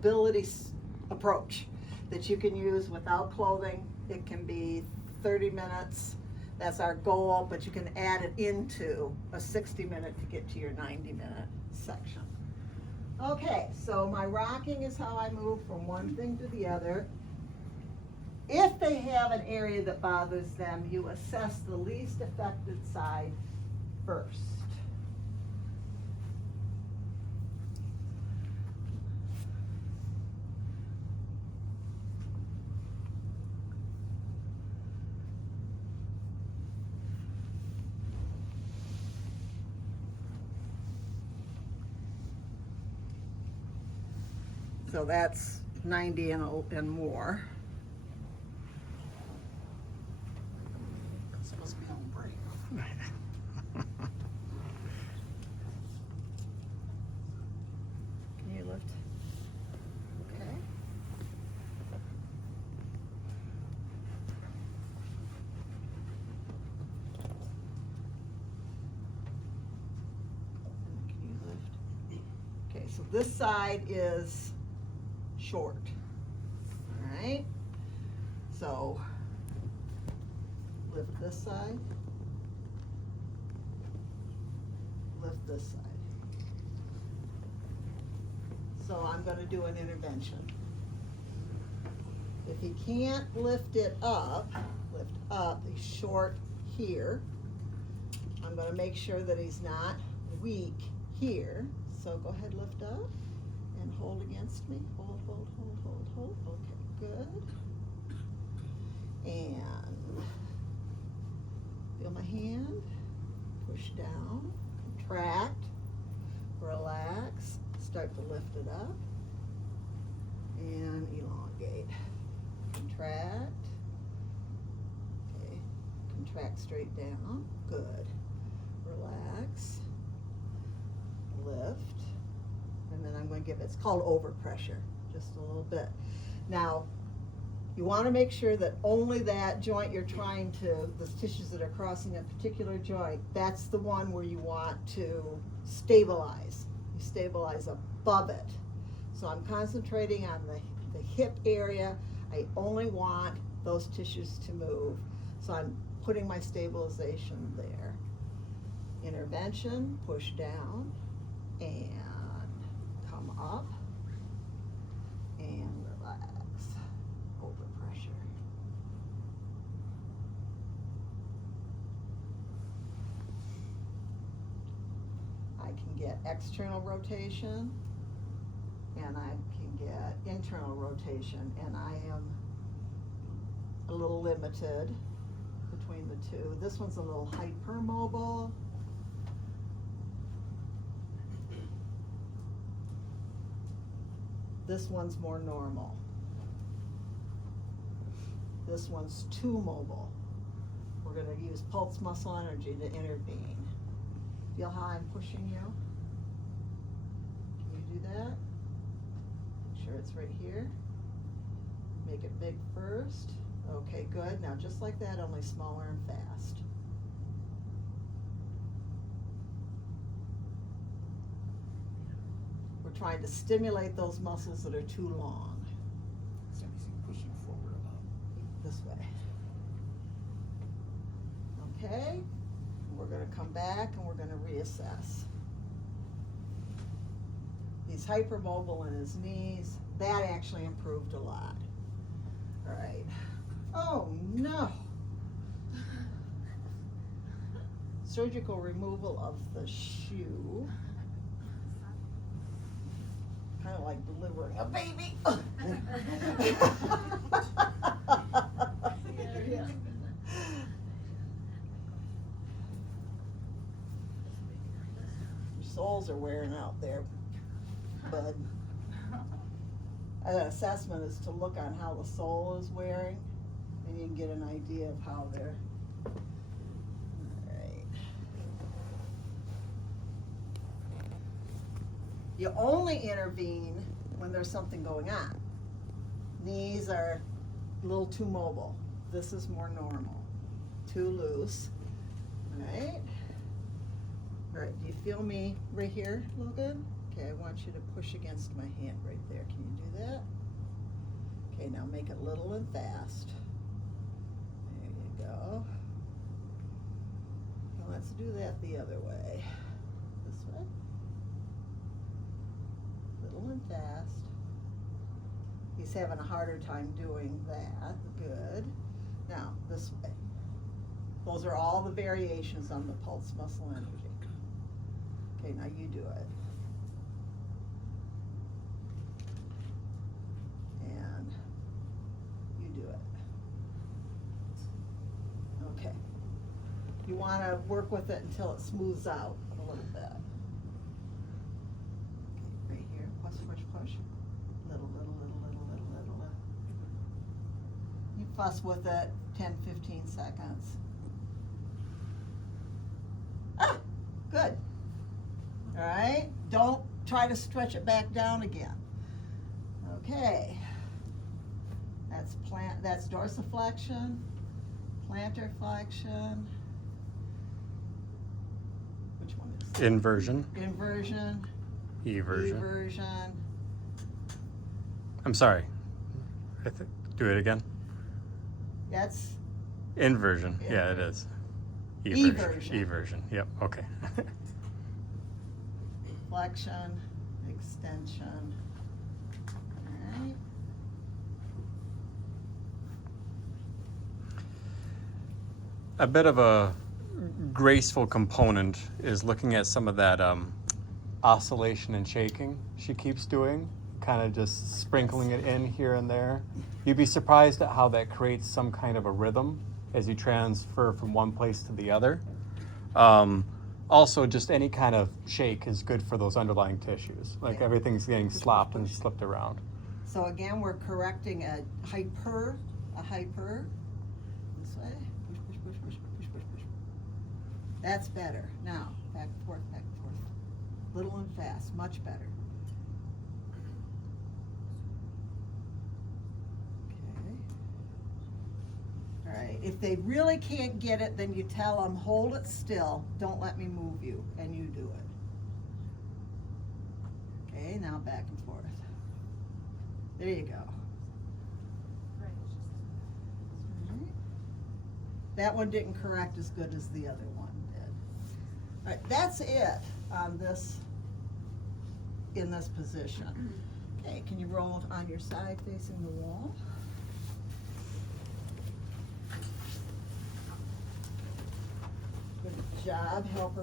mobility approach that you can use without clothing. It can be 30 minutes. That's our goal, but you can add it into a 60-minute to get to your 90-minute section. Okay, so my rocking is how I move from one thing to the other. If they have an area that bothers them, you assess the least affected side first. So that's 90 and more. It's supposed to be on break. Can you lift? Okay. Can you lift? Okay, so this side is short. All right. So lift this side. Lift this side. So I'm going to do an intervention. If he can't lift it up, he's short here. I'm going to make sure that he's not weak here. So go ahead, lift up and hold against me. Hold. Okay, good. And feel my hand. Push down, contract, relax. Start to lift it up and elongate. Contract. Okay, contract straight down. Good. Relax. Lift. And then I'm going to give it, it's called overpressure, just a little bit. Now, you want to make sure that only that joint you're trying to, the tissues that are crossing a particular joint, that's the one where you want to stabilize. You stabilize above it. So I'm concentrating on the hip area. I only want those tissues to move. So I'm putting my stabilization there. Intervention, push down, and come up, and relax. Overpressure. I can get external rotation, and I can get internal rotation, and I am a little limited between the two. This one's a little hypermobile. This one's more normal. This one's too mobile. We're going to use pulse muscle energy to intervene. Feel how I'm pushing you? Can you do that? Make sure it's right here. Make it big first. Okay, good. Now just like that, only smaller and fast. We're trying to stimulate those muscles that are too long. So he's pushing forward about. This way. Okay, we're going to come back and we're going to reassess. He's hypermobile in his knees. That actually improved a lot. All right. Oh no. Surgical removal of the shoe. Kind of like delivering a baby. Yeah. Your soles are wearing out there, bud. An assessment is to look on how the sole is wearing, and you can get an idea of how they're. You only intervene when there's something going on. Knees are a little too mobile. This is more normal. Too loose. All right. All right, do you feel me right here, Logan? Okay, I want you to push against my hand right there. Can you do make it little and fast. There you go. Now let's do that the other way. This way. Little and fast. He's having a harder time doing that. Good. Now, this way. Those are all the variations on the pulse muscle energy. Okay, now you do it. And you do it. Okay. You want to work with it until it smooths out a little bit. Okay, right here. Push, push, push. Little. You fuss with it 10, 15 seconds. Ah, good. All right, don't try to stretch it back down again. Okay, that's dorsiflexion, plantar flexion. Which one is that? Inversion. Inversion. Eversion. Eversion. I'm sorry. Do it again. That's Inversion. Yeah, it is. Eversion. Eversion. Yep. Okay. flexion, extension. All right. A bit of a graceful component is looking at some of that oscillation and shaking she keeps doing, kind of just sprinkling it in here and there. You'd be surprised at how that creates some kind of a rhythm as you transfer from one place to the other. Also, just any kind of shake is good for those underlying tissues. Like everything's getting slopped and slipped around. So again, we're correcting a hyper. This way. Push. That's better. Now, back and forth. Little and fast, much better. Okay. All right, if they really can't get it, then you tell them, hold it still, don't let me move you, and you do it. Okay, now back and forth. There you go. That one didn't correct as good as the other one did. All right, that's it on this, in this position. Okay, can you roll on your side facing the wall? Good job, helper.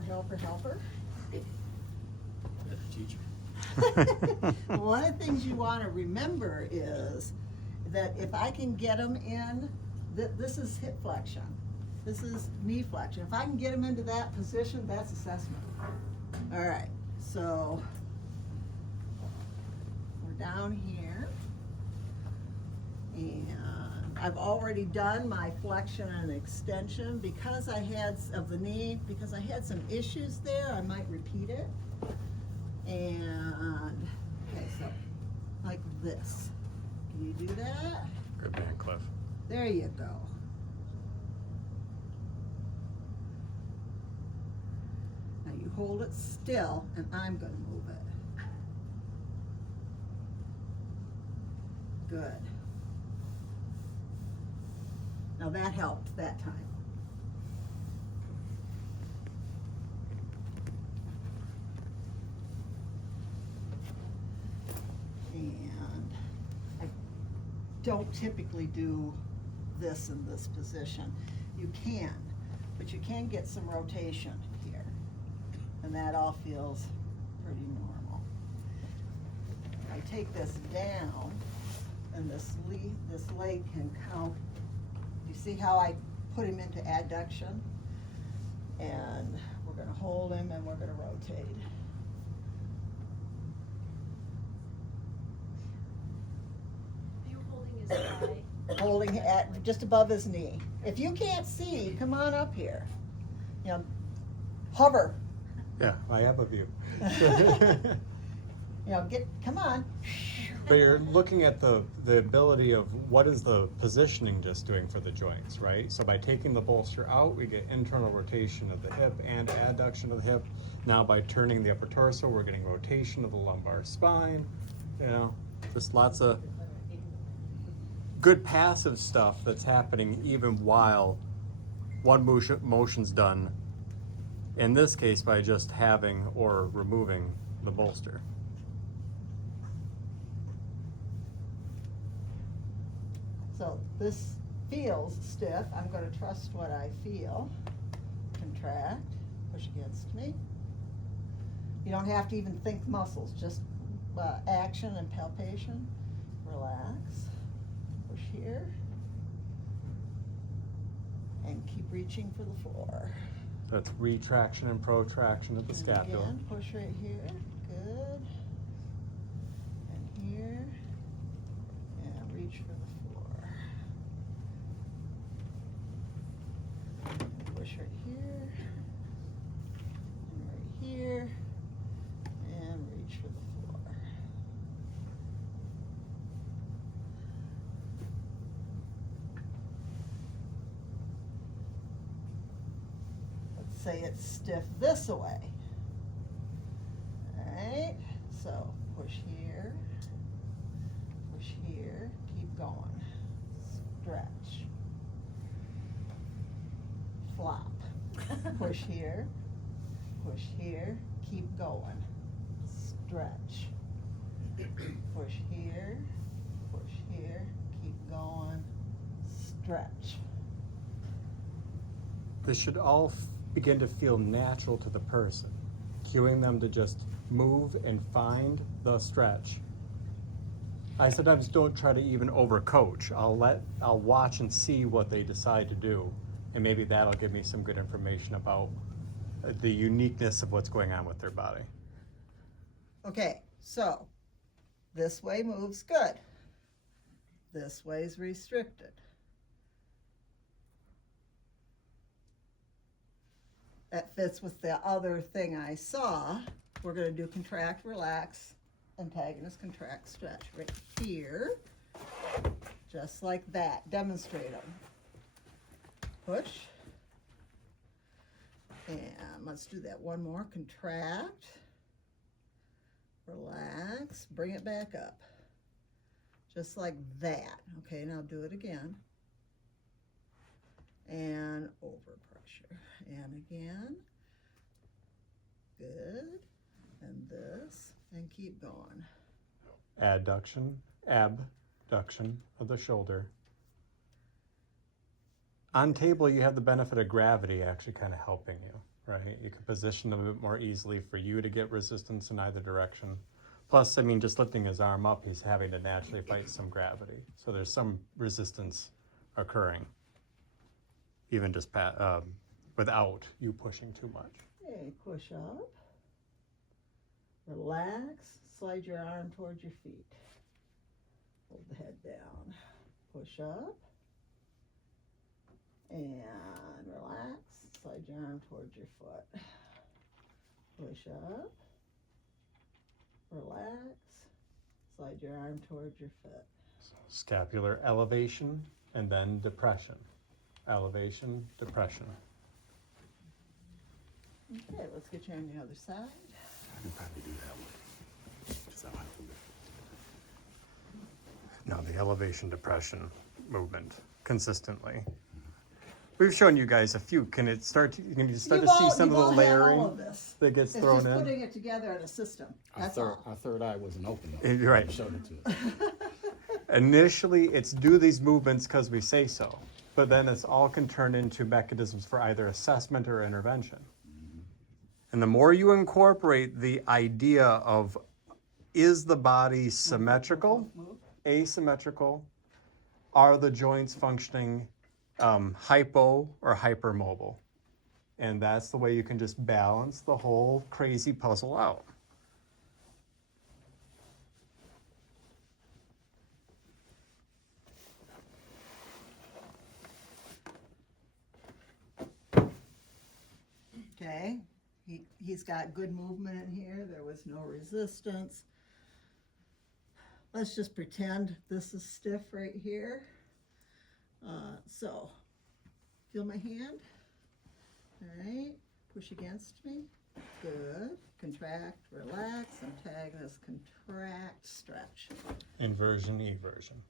One of the things you want to remember is that if I can get them in, this is hip flexion. This is knee flexion. If I can get them into that position, that's assessment. All right, so we're down here. And I've already done my flexion and extension because I had some issues there. I might repeat it. And, okay, so like this. Can you do that? Good man, Cliff. There you go. Now you hold it still, and I'm going to move it. Good. Now that helped that time. And I don't typically do this in this position. You can, but you can get some rotation here. And that all feels pretty normal. I take this down, and this leg can count. You see how I put him into adduction? And we're going to hold him, and we're going to rotate. Are you holding his thigh? Holding at just above his knee. If you can't see, come on up here. You know, hover. Yeah, I have a view. You know, come on. But you're looking at the ability of what is the positioning just doing for the joints, right? So by taking the bolster out, we get internal rotation of the hip and adduction of the hip. Now by turning the upper torso, we're getting rotation of the lumbar spine. You know, just lots of good passive stuff that's happening even while one motion's done, in this case by just having or removing the bolster. So this feels stiff. I'm going to trust what I feel. Contract, push against me. You don't have to even think muscles, just action and palpation. Relax, push here, and keep reaching for the floor. That's retraction and protraction of the And scapula. again, push right here, good. And here, and reach for the floor. And push right here, and right here, and reach for the floor. Let's say it's stiff this way. Alright, so push here, keep going, stretch, flop, push here, keep going, stretch, push here, keep going, stretch. This should all begin to feel natural to the person, cueing them to just move and find the stretch. I sometimes don't try to even overcoach. I'll watch and see what they decide to do, and maybe that'll give me some good information about the uniqueness of what's going on with their body. Okay, so this way moves good. This way's restricted. That fits with the other thing I saw. We're going to do contract, relax, antagonist, contract, stretch. Right here, just like that. Demonstrate them. Push. And let's do that one more. Contract, relax, bring it back up. Just like that. Okay, now do it again. And overpressure. And again. Good. And this. And keep going. Adduction, abduction of the shoulder. On table, you have the benefit of gravity actually kind of helping you, right? You can position a bit more easily for you to get resistance in either direction. Plus, I mean, just lifting his arm up, he's having to naturally fight some gravity. So there's some resistance occurring, even just without you pushing too much. Okay, push up. Relax. Slide your arm towards your feet. Hold the head down. Push up. And relax. Slide your arm towards your foot. Push up. Relax. Slide your arm towards your foot. Scapular elevation and then depression. Elevation, depression. Okay, let's get you on the other side. I can probably do that one. Just how I do it. Now the elevation, depression movement consistently. We've shown you guys a few. Can you start to see some of the layering that gets It's thrown just in? putting it together in a system. That's all. Our third eye wasn't open though. You're right. I showed it to us. Initially, it's do these movements because we say so, but then it's all can turn into mechanisms for either assessment or intervention. And the more you incorporate the idea of, is the body symmetrical, asymmetrical, are the joints functioning hypo or hypermobile? And that's the way you can just balance the whole crazy puzzle out. Okay, he's got good movement in here. There was no resistance. Let's just pretend this is stiff right here. So, feel my hand. All right, push against me. Good. Contract, relax, antagonist, contract, stretch. Inversion, eversion.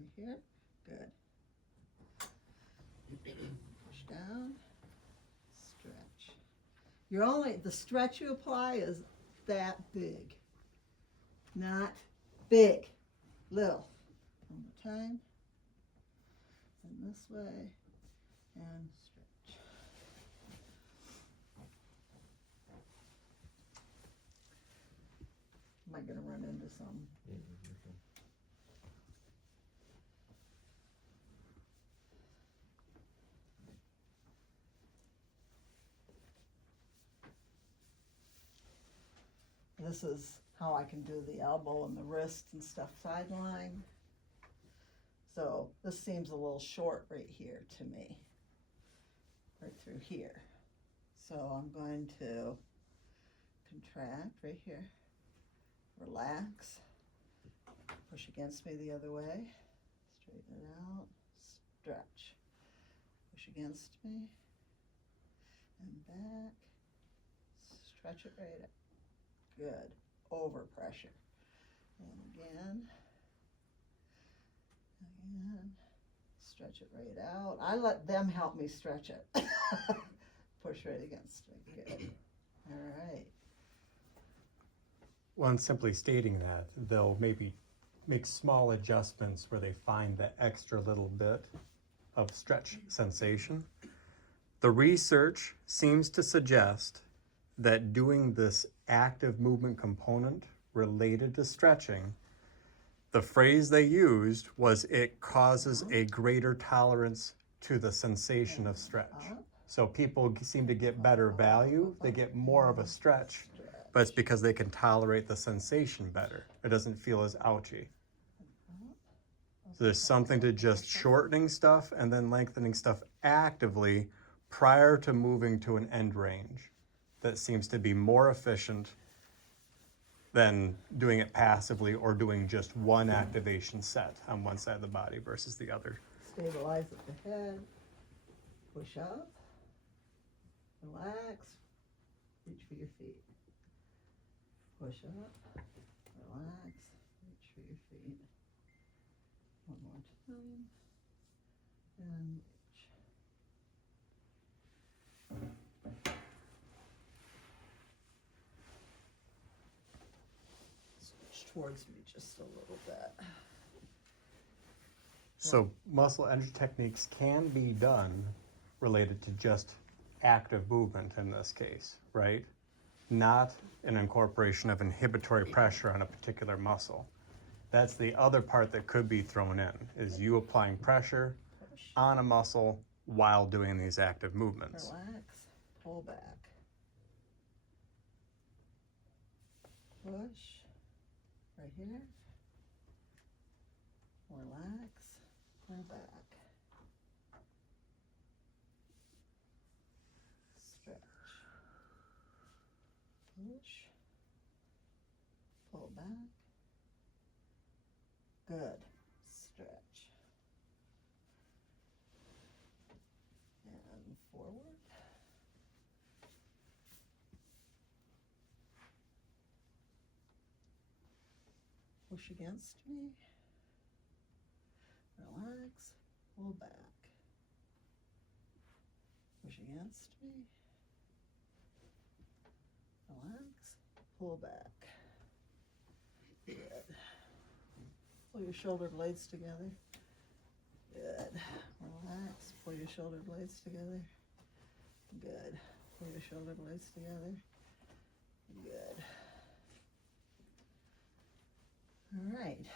Right here. Good. Push down. Stretch. The stretch you apply is that big. Not big. Little. One more time. And this way. And stretch. Am I going to run into some? This is how I can do the elbow and the wrist and stuff sideline. So this seems a little short right here to me, right through here. So I'm going to contract right here, relax, push against me the other way, straighten it out, stretch, push against me, and back, stretch it right up. Good. Over pressure. And again. Stretch it right out. I let them help me stretch it. Push right against me. Good. All right. Well, and simply stating that, they'll maybe make small adjustments where they find that extra little bit of stretch sensation. The research seems to suggest that doing this active movement component related to stretching, the phrase they used was it causes a greater tolerance to the sensation of stretch. So people seem to get better value, they get more of a stretch, but it's because they can tolerate the sensation better. It doesn't feel as ouchy. So there's something to just shortening stuff and then lengthening stuff actively prior to moving to an end range that seems to be more efficient than doing it passively or doing just one activation set on one side of the body versus the other. Stabilize at the head, push up, relax, reach for your feet. Push up, relax, reach for your feet. One more time, and reach. Switch towards me just a little bit. So muscle energy techniques can be done related to just active movement in this case, right? Not an incorporation of inhibitory pressure on a particular muscle. That's the other part that could be thrown in, is you applying pressure on a muscle while doing these active movements. Relax, pull back. Push, right here. Relax, pull back. Stretch. Push, pull back. Good, stretch. And forward. Push against me. Relax, pull back. Push against me. Relax, pull back. Good. Pull your shoulder blades together. Good. Relax, pull your shoulder blades together. Good. Pull your shoulder blades together. Good. All right,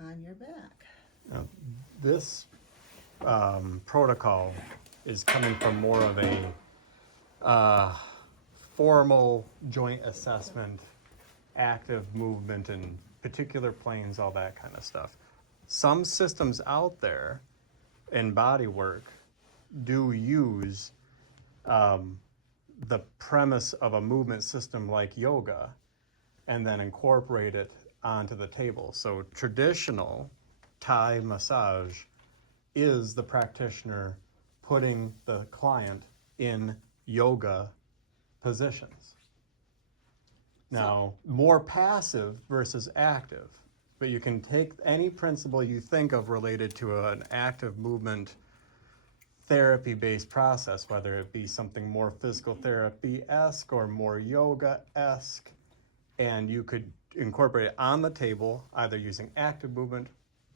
on your back. Now, this protocol is coming from more of a formal joint assessment, active movement in particular planes, all that kind of stuff. Some systems out there in body work do use the premise of a movement system like yoga and then incorporate it onto the table. So traditional Thai massage is the practitioner putting the client in yoga positions. Now, more passive versus active. But you can take any principle you think of related to an active movement therapy-based process, whether it be something more physical therapy-esque or more yoga-esque, and you could incorporate it on the table, either using active movement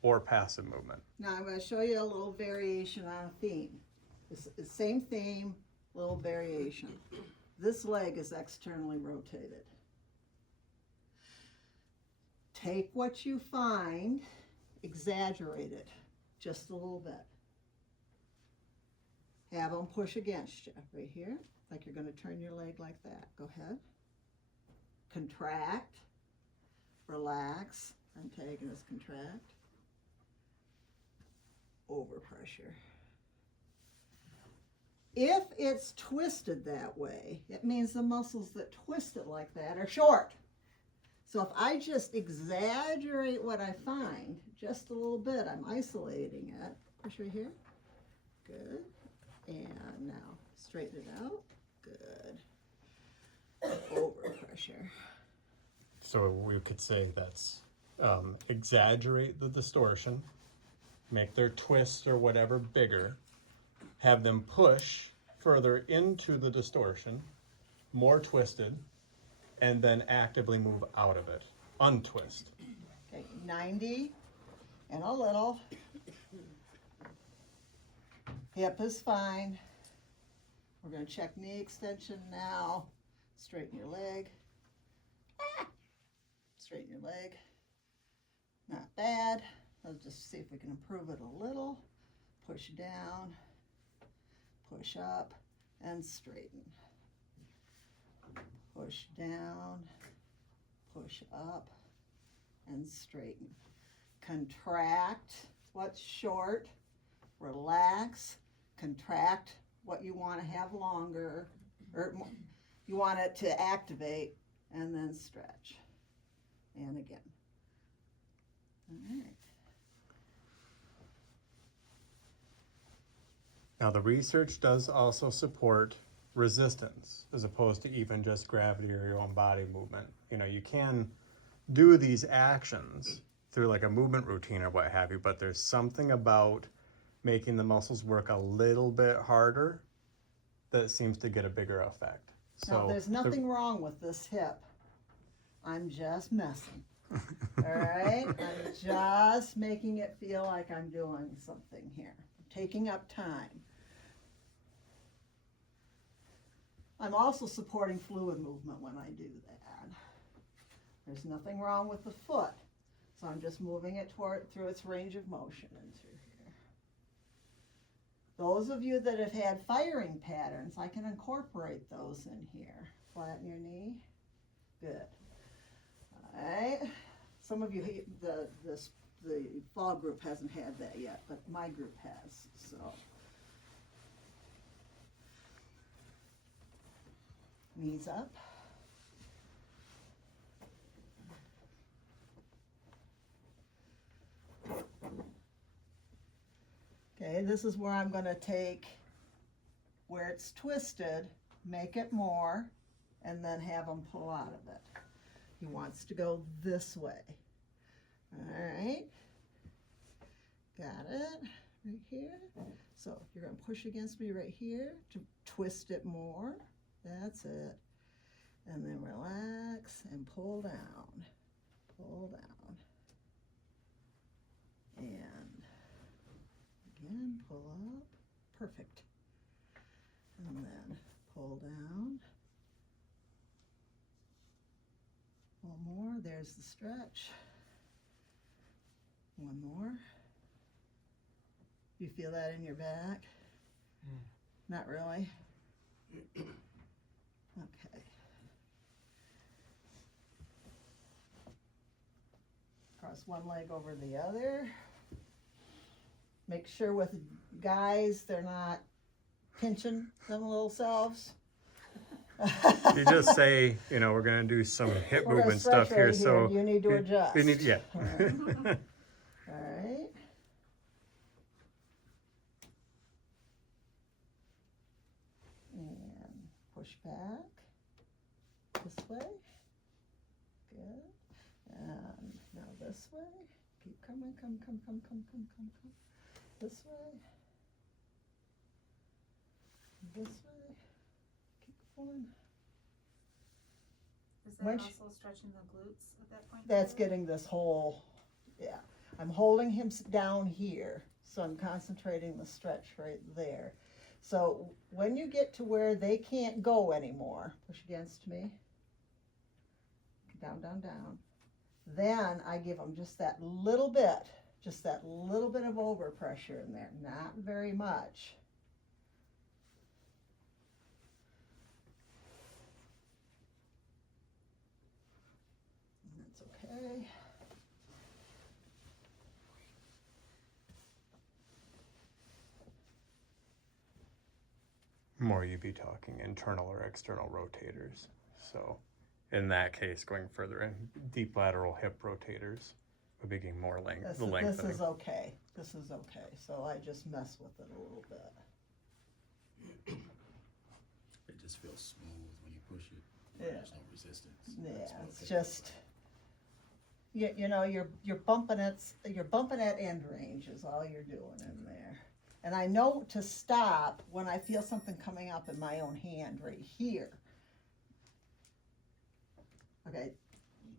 or passive movement. Now I'm going to show you a little variation on a theme. It's the same theme, little variation. This leg is externally rotated. Take what you find, exaggerate it just a little bit. Have them push against you right here, like you're going to turn your leg like that. Go ahead. Contract, relax, antagonist, contract, overpressure. If it's twisted that way, it means the muscles that twist it like that are short. So if I just exaggerate what I find just a little bit, I'm isolating it. Push right here. Good. And now straighten it out. Good. Overpressure. So we could say that's exaggerate the distortion, make their twist or whatever bigger, have them push further into the distortion, more twisted, and then actively move out of it, untwist. Okay, 90 and a little. Hip is fine. We're going to check knee extension now. Straighten your leg. Straighten your leg. Not bad. Let's just see if we can improve it a little. Push down, push up, and straighten. Push down, push up, and straighten. Contract what's short, relax, contract what you want to have longer, or you want it to activate, and then stretch. And again. All right. Now the research does also support resistance as opposed to even just gravity or your own body movement. You know, you can do these actions through like a movement routine or what have you, but there's something about making the muscles work a little bit harder that seems to get a bigger effect. Now, there's nothing wrong with this hip. I'm just messing. All right? I'm just making it feel like I'm doing something here. I'm taking up time. I'm also supporting fluid movement when I do that. There's nothing wrong with the foot. So I'm just moving it through its range of motion and through here. Those of you that have had firing patterns, I can incorporate those in here. Flatten your knee. Good. All right. Some of you, the fall group hasn't had that yet, but my group has. So. Knees up. Okay, this is where I'm going to take where it's twisted, make it more, and then have him pull out of it. He wants to go this way. All right. Got it right here. So you're going to push against me right here to twist it more. That's it. And then relax and pull down. Pull down. And again, pull up. Perfect. And then pull down. One more. There's the stretch. One more. You feel that in your back? Not really? Okay. Cross one leg over the other. Make sure with guys they're not pinching them little selves. You just say, you know, we're going to do some hip movement stuff here, so you need to adjust. You need, yeah. All right. All right. And push back this way. Good. And now this way. come on, come. This way. This way. Keep going. Is that When also stretching the glutes at that point? That's too? getting this whole, yeah. I'm holding him down here, so I'm concentrating the stretch right there. So when you get to where they can't go anymore, push against me. Down, down, down. Then I give them just that little bit of overpressure in there, not very much. And that's okay. More you'd be talking internal or external rotators. So in that case, going further in, deep lateral hip rotators would be getting more length. This is okay. This is okay. So I just mess with it a little bit. It just feels smooth when you push it. Yeah. There's no resistance. Yeah, That's what it's it just, you know, you're bumping at end range is all you're doing in there. And I know to stop when I feel something coming up in my own hand right here. Okay,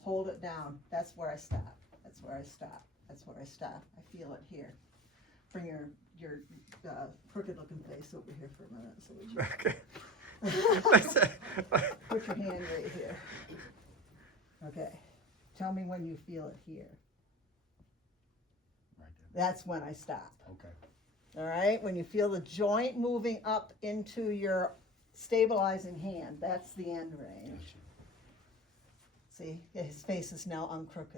hold it down. That's where I stop. That's where I stop. That's where I stop. I feel it here. Bring your crooked looking face over here for a minute so we can put your hand right here. Okay. Tell me when you feel it here. Right there. That's when I stop. Okay. All right? When you feel the joint moving up into your stabilizing hand, that's the end range. Gotcha. See, his face is now uncrooked.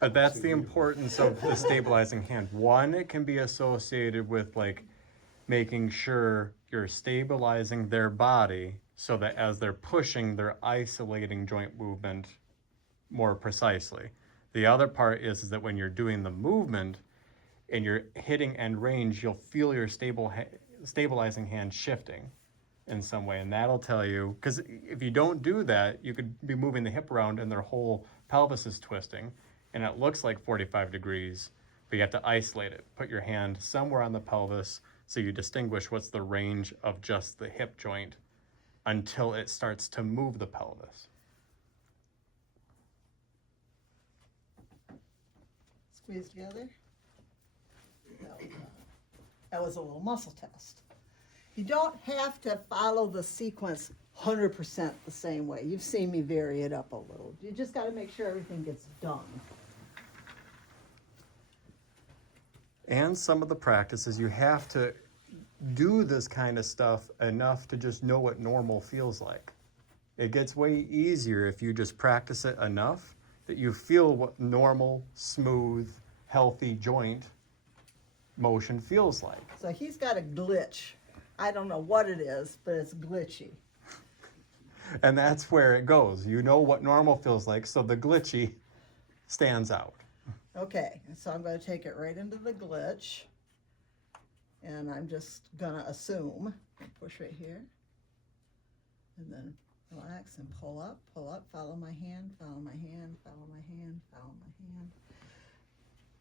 But that's the importance of the stabilizing hand. One, it can be associated with like making sure you're stabilizing their body so that as they're pushing, they're isolating joint movement more precisely. The other part is that when you're doing the movement and you're hitting end range, you'll feel your stabilizing hand shifting in some way. And that'll tell you, because if you don't do that, you could be moving the hip around and their whole pelvis is twisting. And it looks like 45 degrees, but you have to isolate it. Put your hand somewhere on the pelvis so you distinguish what's the range of just the hip joint until it starts to move the pelvis. Squeeze together. That was a little muscle test. You don't have to follow the sequence 100% the same way. You've seen me vary it up a little. You just got to make sure everything gets done. And some of the practices, you have to do this kind of stuff enough to just know what normal feels like. It gets way easier if you just practice it enough that you feel what normal, smooth, healthy joint motion feels like. So he's got a glitch. I don't know what it is, but it's glitchy. And that's where it goes. You know what normal feels like, so the glitchy stands out. Okay, so I'm going to take it right into the glitch. And I'm just going to assume, push right here. And then relax and pull up, follow my hand, follow my hand, follow my hand, follow my hand.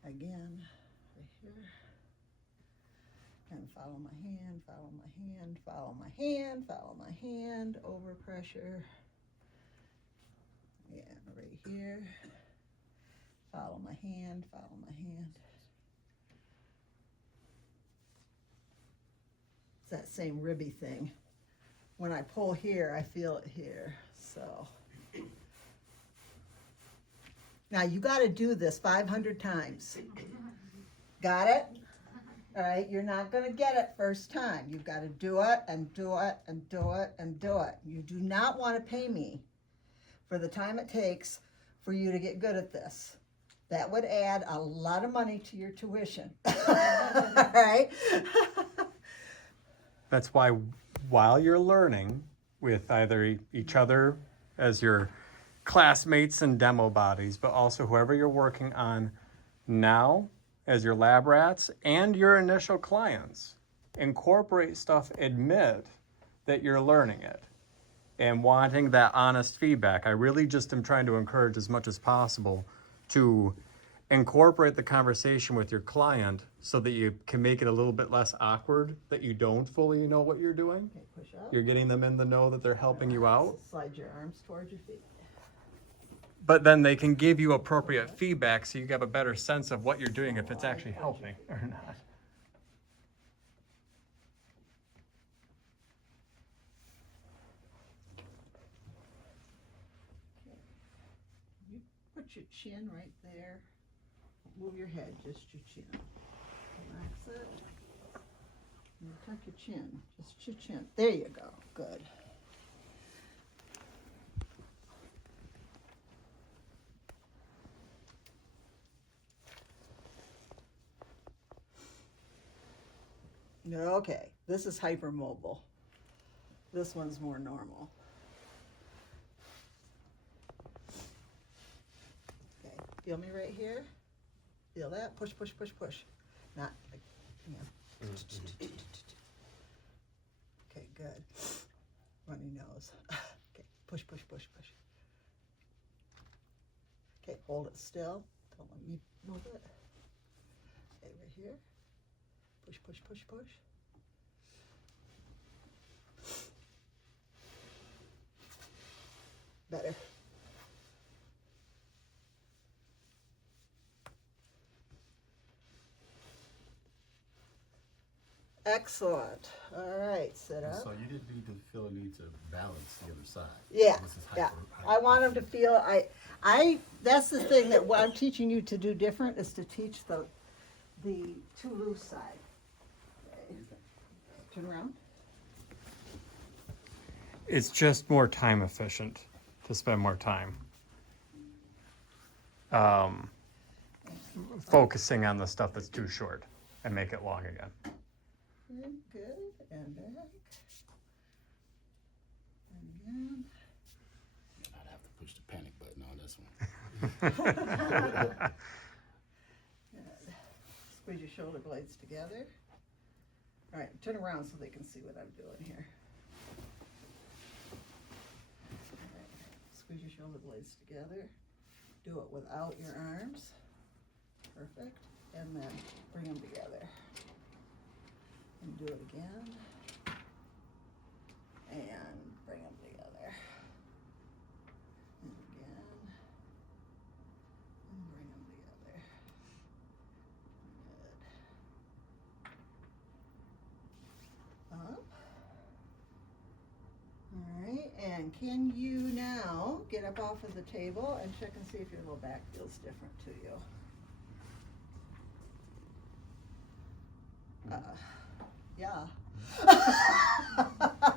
Again, right here. And follow my hand, follow my hand, follow my hand, follow my hand, over pressure. And right here. Follow my hand, follow my hand. It's that same ribby thing. When I pull here, I feel it here, so. Now you gotta do this 500 times. Got it? All right, you're not gonna get it first time. You've gotta do it and do it and do it and do it. You do not wanna pay me for the time it takes for you to get good at this. That would add a lot of money to your tuition. All right? That's why while you're learning with either each other as your classmates and demo bodies, but also whoever you're working on now as your lab rats and your initial clients, incorporate stuff, admit that you're learning it and wanting that honest feedback. I really just am trying to encourage as much as possible to incorporate the conversation with your client so that you can make it a little bit less awkward that you don't fully know what you're doing. Okay, push up. You're getting them in the know that they're helping you out. Slide your arms towards your feet. But then they can give you appropriate feedback so you have a better sense of what you're doing, if it's actually helping or not. You put your chin right there. Move your head, just your chin. Relax it. And tuck your chin, just your chin. There you go, good. Okay, this is hypermobile. This one's more normal. Okay, feel me right here? Feel that? Push, push, push, push. Not like, you know. Okay, good. Runny nose. Okay, push, push, push, push. Okay, hold it still. Don't let me move it. Okay, right here. Push, push, push, push. Better. Excellent. All right, sit up. So you didn't need to feel a need to balance the other side. Yeah, This is yeah. hyper- I want them to feel, that's the thing that what I'm teaching you to do different is to teach the too loose side. Okay. Turn around. It's just more time efficient to spend more time focusing on the stuff that's too short and make it long again. Good, good, and back. And again. I'd have to push the panic button on this one. Good. Squeeze your shoulder blades together. All right, turn around so they can see what I'm doing here. All right, squeeze your shoulder blades together. Do it without your arms. Perfect. And then bring them together. And do it again. And bring them together. And again. And bring them together. Good. Up. All right, and can you now get up off of the table and check and see if your low back feels different to you? Yeah.